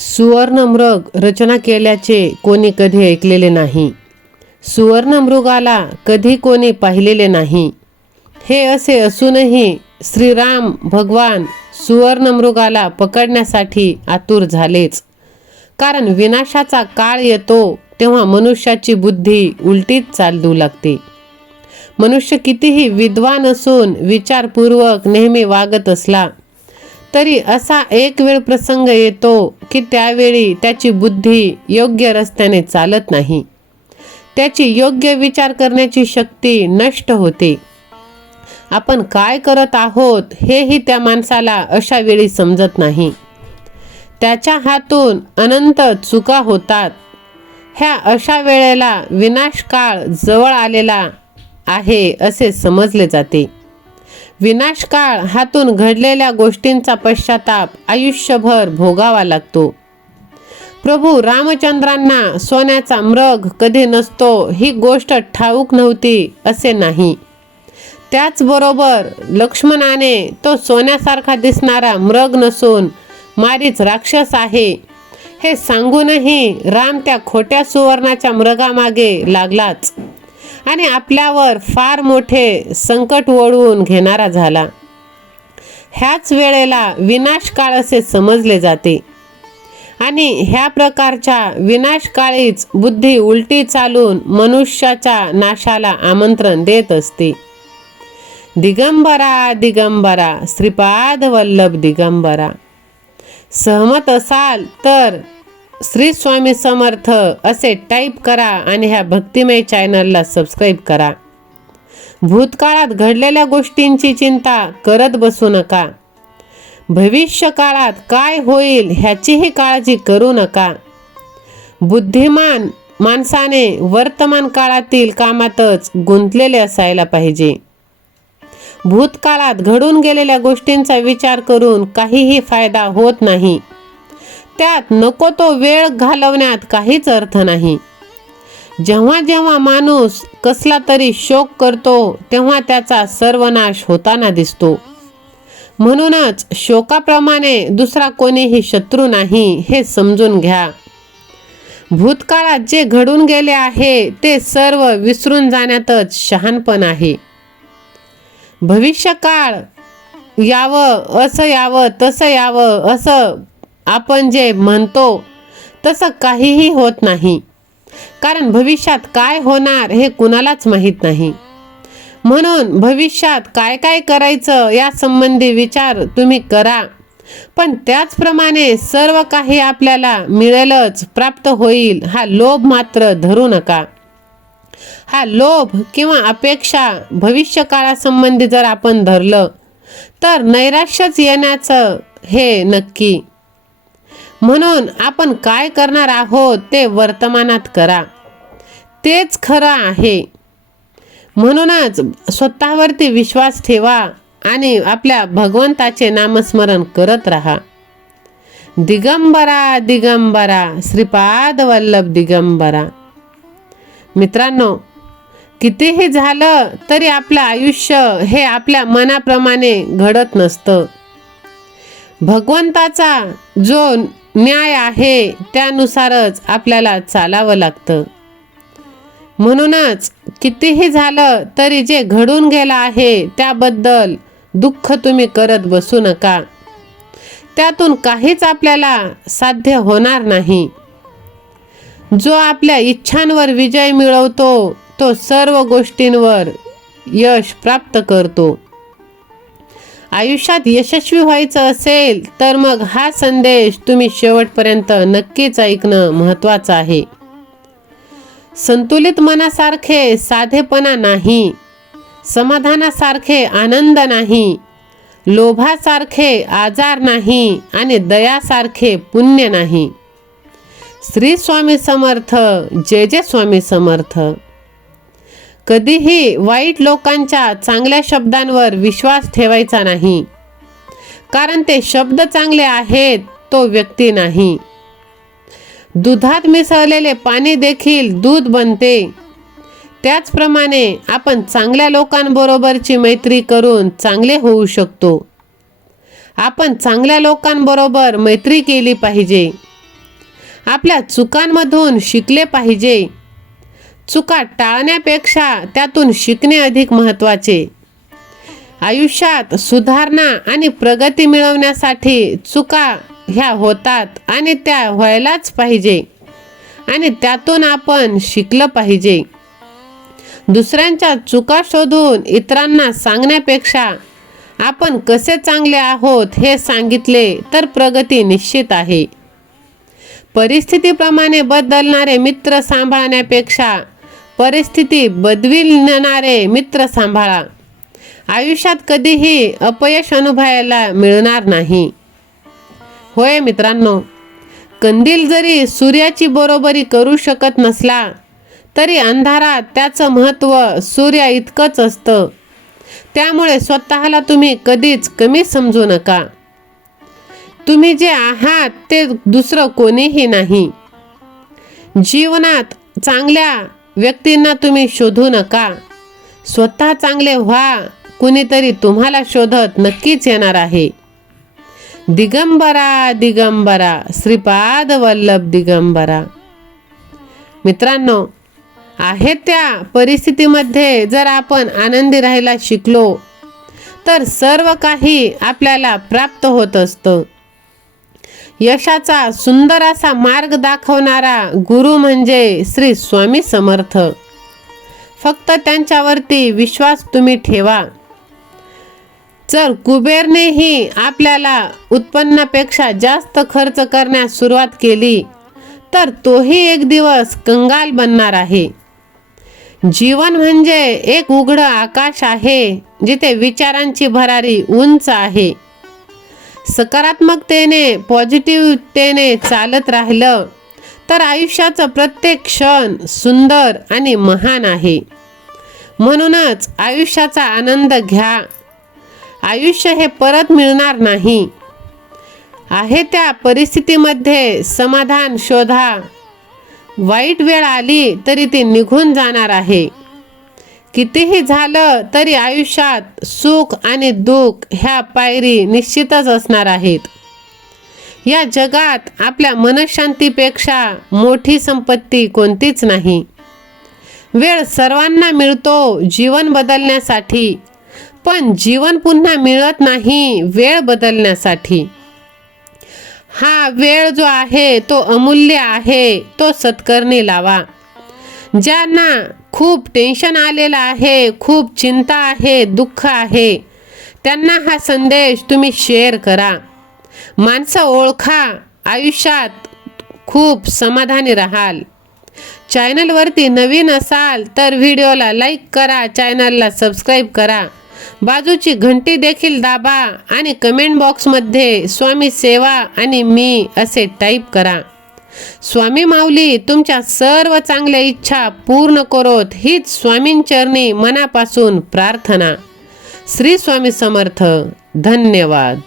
सुवर्णमृग रचना केल्याचे कोणी कधी ऐकलेले नाही. सुवर्णमृगाला कधी कोणी पाहिलेले नाही. हे असे असूनही श्रीराम भगवान सुवर्णमृगाला पकडण्यासाठी आतुर झालेच. कारण विनाशाचा काळ येतो तेव्हा मनुष्याची बुद्धी उलटीच चालू लागते. मनुष्य कितीही विद्वान असून विचारपूर्वक नेहमी वागत असला तरी असा एक वेळ प्रसंग येतो की त्यावेळी त्याची बुद्धी योग्य रस्त्याने चालत नाही. त्याची योग्य विचार करण्याची शक्ती नष्ट होते. आपण काय करत आहोत हेही त्या माणसाला अशा वेळी समजत नाही. त्याच्या हातून अनंत चुका होतात. ह्या अशा वेळेला विनाशकाळ जवळ आलेला आहे असे समजले जाते. विनाशकाळ हातून घडलेल्या गोष्टींचा पश्चाताप आयुष्यभर भोगावा लागतो. प्रभू रामचंद्रांना सोन्याचा मृग कधी नसतो ही गोष्ट ठाऊक नव्हती असे नाही. त्याचबरोबर लक्ष्मणाने तो सोन्यासारखा दिसणारा मृग नसून मारीच राक्षस आहे हे सांगूनही राम त्या खोट्या सुवर्णाच्या मृगामागे लागलाच आणि आपल्यावर फार मोठे संकट ओढवून घेणारा झाला. ह्याच वेळेला विनाशकाळ असे समजले जाते आणि ह्या प्रकारच्या विनाशकाळीच बुद्धी उलटी चालून मनुष्याच्या नाशाला आमंत्रण देत असते. दिगंबरा दिगंबरा श्रीपाद वल्लभ दिगंबरा. सहमत असाल तर श्री स्वामी समर्थ असे टाईप करा आणि ह्या भक्तिमय चॅनलला सबस्क्राईब करा. भूतकाळात घडलेल्या गोष्टींची चिंता करत बसू नका. भविष्य काळात काय होईल ह्याचीही काळजी करू नका. बुद्धिमान माणसाने वर्तमान काळातील कामातच गुंतलेले असायला पाहिजे. भूतकाळात घडून गेलेल्या गोष्टींचा विचार करून काहीही फायदा होत नाही. त्यात नको तो वेळ घालवण्यात काहीच अर्थ नाही. जेव्हा जेव्हा माणूस कसला तरी शोक करतो तेव्हा त्याचा सर्वनाश होताना दिसतो. म्हणूनच शोकाप्रमाणे दुसरा कोणीही शत्रू नाही हे समजून घ्या. भूतकाळात जे घडून गेले आहे ते सर्व विसरून जाण्यातच शहाणपण आहे. भविष्यकाळ यावं असं यावं तसं यावं असं आपण जे म्हणतो तसं काहीही होत नाही. कारण भविष्यात काय होणार हे कुणालाच माहीत नाही. म्हणून भविष्यात काय काय करायचं या संबंधी विचार तुम्ही करा. पण त्याचप्रमाणे सर्व काही आपल्याला मिळेलच, प्राप्त होईल हा लोभ मात्र धरू नका. हा लोभ किंवा अपेक्षा भविष्यकाळासंबंधी जर आपण धरलं तर नैराश्यच येण्याचं हे नक्की. म्हणून आपण काय करणार आहोत ते वर्तमानात करा. तेच खरं आहे. म्हणूनच स्वतःवरती विश्वास ठेवा आणि आपल्या भगवंताचे नामस्मरण करत राहा. दिगंबरा दिगंबरा श्रीपाद वल्लभ दिगंबरा. मित्रांनो, कितीही झालं तरी आपलं आयुष्य हे आपल्या मनाप्रमाणे घडत नसतं. भगवंताचा जो न्याय आहे त्यानुसारच आपल्याला चालावं लागतं. म्हणूनच कितीही झालं तरी जे घडून गेलं आहे त्याबद्दल दुःख तुम्ही करत बसू नका. त्यातून काहीच आपल्याला साध्य होणार नाही. जो आपल्या इच्छांवर विजय मिळवतो तो सर्व गोष्टींवर यश प्राप्त करतो. आयुष्यात यशस्वी व्हायचं असेल तर मग हा संदेश तुम्ही शेवटपर्यंत नक्कीच ऐकणं महत्त्वाचं आहे. संतुलित मनासारखे साधेपणा नाही, समाधानासारखे आनंद नाही, लोभासारखे आजार नाही आणि दयासारखे पुण्य नाही. श्री स्वामी समर्थ. जय जय स्वामी समर्थ. कधीही वाईट लोकांच्या चांगल्या शब्दांवर विश्वास ठेवायचा नाही. कारण ते शब्द चांगले आहेत, तो व्यक्ती नाही. दुधात मिसळलेले पाणी देखील दूध बनते. त्याचप्रमाणे आपण चांगल्या लोकांबरोबरची मैत्री करून चांगले होऊ शकतो. आपण चांगल्या लोकांबरोबर मैत्री केली पाहिजे. आपल्या चुकांमधून शिकले पाहिजे. चुका टाळण्यापेक्षा त्यातून शिकणे अधिक महत्त्वाचे. आयुष्यात सुधारणा आणि प्रगती मिळवण्यासाठी चुका ह्या होतात आणि त्या व्हायलाच पाहिजे आणि त्यातून आपण शिकलं पाहिजे. दुसऱ्यांच्या चुका शोधून इतरांना सांगण्यापेक्षा आपण कसे चांगले आहोत हे सांगितले तर प्रगती निश्चित आहे. परिस्थितीप्रमाणे बदलणारे मित्र सांभाळण्यापेक्षा परिस्थिती बदलविणारे मित्र सांभाळा. आयुष्यात कधीही अपयश अनुभवायला मिळणार नाही. होय मित्रांनो, कंदील जरी सूर्याची बरोबरी करू शकत नसला तरी अंधारात त्याचं महत्त्व सूर्या इतकंच असतं. त्यामुळे स्वतःला तुम्ही कधीच कमी समजू नका. तुम्ही जे आहात ते दुसरं कोणीही नाही. जीवनात चांगल्या व्यक्तींना तुम्ही शोधू नका. स्वतः चांगले व्हा. कुणीतरी तुम्हाला शोधत नक्कीच येणार आहे. दिगंबरा दिगंबरा श्रीपाद वल्लभ दिगंबरा. मित्रांनो, आहे त्या परिस्थितीमध्ये जर आपण आनंदी राहायला शिकलो तर सर्व काही आपल्याला प्राप्त होत असतं. यशाचा सुंदर असा मार्ग दाखवणारा गुरु म्हणजे श्री स्वामी समर्थ. फक्त त्यांच्यावरती विश्वास तुम्ही ठेवा. जर कुबेरनेही आपल्याला उत्पन्नापेक्षा जास्त खर्च करण्यास सुरुवात केली तर तोही एक दिवस कंगाल बनणार आहे. जीवन म्हणजे एक उघडं आकाश आहे जिथे विचारांची भरारी उंच आहे. सकारात्मकतेने पॉझिटिव्हतेने चालत राहिलं तर आयुष्याचा प्रत्येक क्षण सुंदर आणि महान आहे. म्हणूनच आयुष्याचा आनंद घ्या. आयुष्य हे परत मिळणार नाही. आहे त्या परिस्थितीमध्ये समाधान शोधा. वाईट वेळ आली तरी ती निघून जाणार आहे. कितीही झालं तरी आयुष्यात सुख आणि दुःख ह्या पायरी निश्चितच असणार आहेत. या जगात आपल्या मनशांतीपेक्षा मोठी संपत्ती कोणतीच नाही. वेळ सर्वांना मिळतो जीवन बदलण्यासाठी, पण जीवन पुन्हा मिळत नाही वेळ बदलण्यासाठी. हा वेळ जो आहे तो अमूल्य आहे, तो सत्कारणी लावा. ज्यांना खूप टेन्शन आलेलं आहे, खूप चिंता आहे, दुःख आहे, त्यांना हा संदेश तुम्ही शेअर करा. माणसं ओळखा. आयुष्यात खूप समाधानी राहाल. चॅनलवरती नवीन असाल तर व्हिडिओला लाईक करा, चॅनलला सबस्क्राईब करा, बाजूची घंटी देखील दाबा आणि कमेंट बॉक्समध्ये स्वामी सेवा आणि मी असे टाईप करा. स्वामी माऊली तुमच्या सर्व चांगल्या इच्छा पूर्ण करोत हीच स्वामींचरणी मनापासून प्रार्थना. श्री स्वामी समर्थ. धन्यवाद.